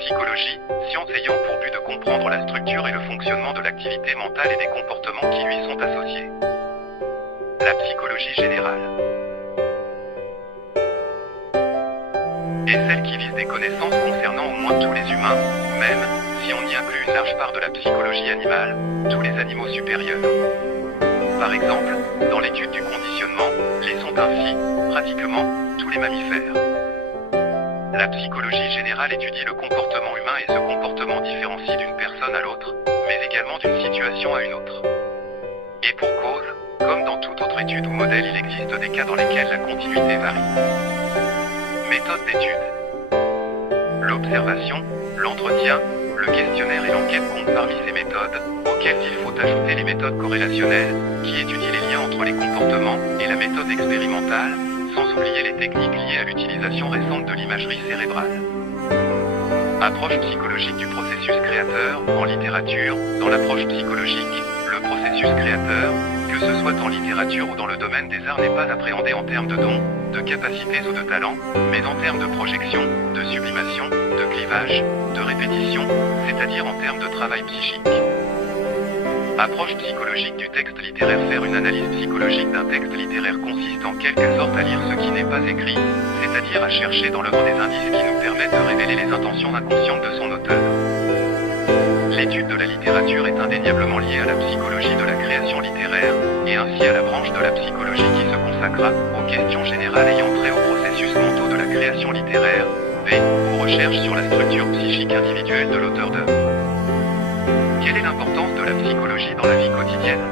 Psychologie, science ayant pour but de comprendre la structure et le fonctionnement de l'activité mentale et des comportements qui lui sont associés. La psychologie générale est celle qui vise des connaissances concernant au moins tous les humains, ou même, si on y inclut une large part de la psychologie animale, tous les animaux supérieurs. Par exemple, dans l'étude du conditionnement, les sont ainsi, pratiquement, tous les mammifères. La psychologie générale étudie le comportement humain et ce comportement différencie d'une personne à l'autre, mais également d'une situation à une autre. Et pour cause, comme dans toute autre étude ou modèle, il existe des cas dans lesquels la continuité varie. Méthode d'étude. L'observation, l'entretien, le questionnaire et l'enquête comptent parmi ces méthodes, auxquelles il faut ajouter les méthodes corrélationnelles, qui étudient les liens entre les comportements, et la méthode expérimentale, sans oublier les techniques liées à l'utilisation récente de l'imagerie cérébrale. Approche psychologique du processus créateur, en littérature, dans l'approche psychologique, le processus créateur, que ce soit en littérature ou dans le domaine des arts, n'est pas appréhendé en termes de dons, de capacités ou de talents, mais en termes de projection, de sublimation, de clivage, de répétition, c'est-à-dire en termes de travail psychique. Approche psychologique du texte littéraire. Faire une analyse psychologique d'un texte littéraire consiste en quelque sorte à lire ce qui n'est pas écrit, c'est-à-dire à chercher dans l'œuvre des indices qui nous permettent de révéler les intentions inconscientes de son auteur. L'étude de la littérature est indéniablement liée à la psychologie de la création littéraire, et ainsi à la branche de la psychologie qui se consacra aux questions générales ayant trait aux processus mentaux de la création littéraire, aux recherches sur la structure psychique individuelle de l'auteur d'œuvre. Quelle est l'importance de la psychologie dans la vie quotidienne?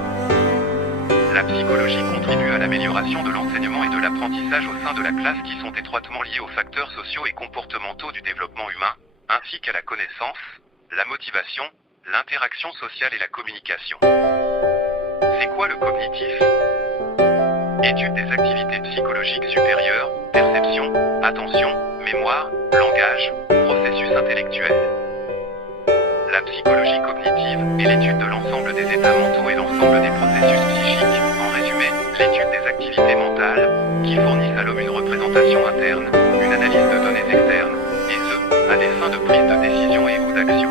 La psychologie contribue à l'amélioration de l'enseignement et de l'apprentissage au sein de la classe qui sont étroitement liés aux facteurs sociaux et comportementaux du développement humain, ainsi qu'à la connaissance, la motivation, l'interaction sociale et la communication. C'est quoi le cognitif? Étude des activités psychologiques supérieures, perception, attention, mémoire, langage, processus intellectuel. La psychologie cognitive est l'étude de l'ensemble des états mentaux et l'ensemble des processus psychiques, en résumé, l'étude des activités mentales, qui fournissent à l'homme une représentation interne, une analyse de données externes, et ce, à des fins de prise de décision et ou d'action.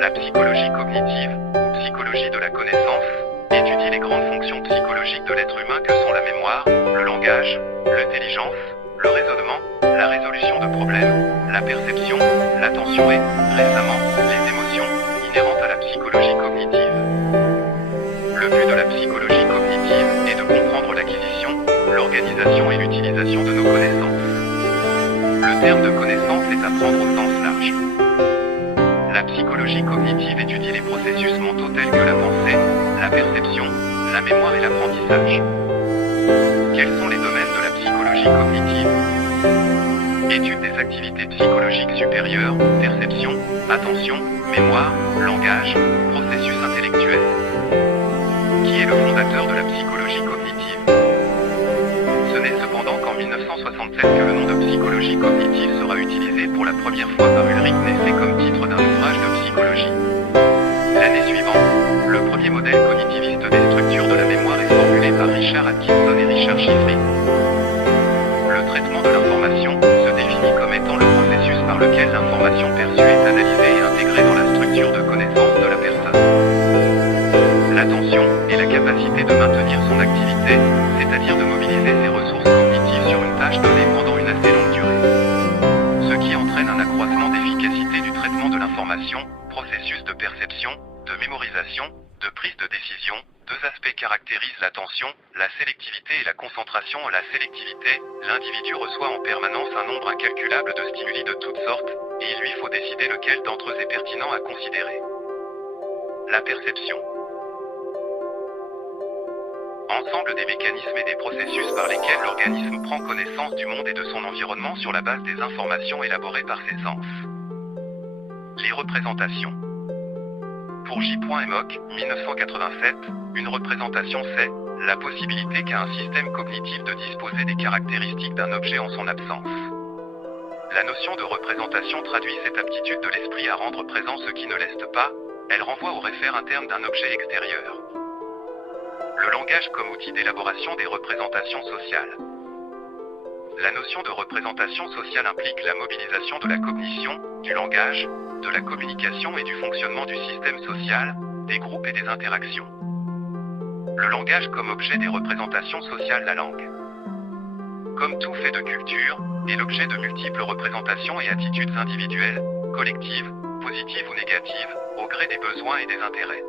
La psychologie cognitive, ou psychologie de la connaissance, étudie les grandes fonctions psychologiques de l'être humain que sont la mémoire, le langage, l'intelligence, le raisonnement, la résolution de problèmes, la perception, l'attention et, récemment, les émotions, inhérentes à la psychologie cognitive. Le but de la psychologie cognitive est de comprendre l'acquisition, l'organisation et l'utilisation de nos connaissances. Le terme de connaissance est à prendre au sens large. La psychologie cognitive étudie les processus mentaux tels que la pensée, la perception, la mémoire et l'apprentissage. Quels sont les domaines de la psychologie cognitive? Étude des activités psychologiques supérieures, perception, attention, mémoire, langage, processus intellectuel. Qui est le fondateur de la psychologie cognitive? Ce n'est cependant qu'en 1967 que le nom de psychologie cognitive sera utilisé pour la première fois par Ulrich Neffé comme titre d'un ouvrage de psychologie. L'année suivante, le premier modèle cognitiviste des structures de la mémoire est formulé par Richard Atkinson et Richard Shifrin. Le traitement de l'information se définit comme étant le processus par lequel l'information perçue est analysée et intégrée dans la structure de connaissance de la personne. L'attention est la capacité de maintenir son activité, c'est-à-dire de mobiliser ses ressources cognitives sur une tâche donnée pendant une assez longue durée. Ce qui entraîne un accroissement d'efficacité du traitement de l'information, processus de perception, de mémorisation, de prise de décision. Deux aspects caractérisent l'attention, la sélectivité et la concentration. La sélectivité, l'individu reçoit en permanence un nombre incalculable de stimuli de toutes sortes, et il lui faut décider lequel d'entre eux est pertinent à considérer. La perception. Ensemble des mécanismes et des processus par lesquels l'organisme prend connaissance du monde et de son environnement sur la base des informations élaborées par ses sens. Les représentations. Pour J. Mock, 1987, une représentation c'est la possibilité qu'a un système cognitif de disposer des caractéristiques d'un objet en son absence. La notion de représentation traduit cette aptitude de l'esprit à rendre présent ce qui ne l'est pas, elle renvoie au réfère interne d'un objet extérieur. Le langage comme outil d'élaboration des représentations sociales. La notion de représentation sociale implique la mobilisation de la cognition, du langage, de la communication et du fonctionnement du système social, des groupes et des interactions. Le langage comme objet des représentations sociales. La langue, comme tout fait de culture, est l'objet de multiples représentations et attitudes individuelles, collectives, positives ou négatives, au gré des besoins et des intérêts.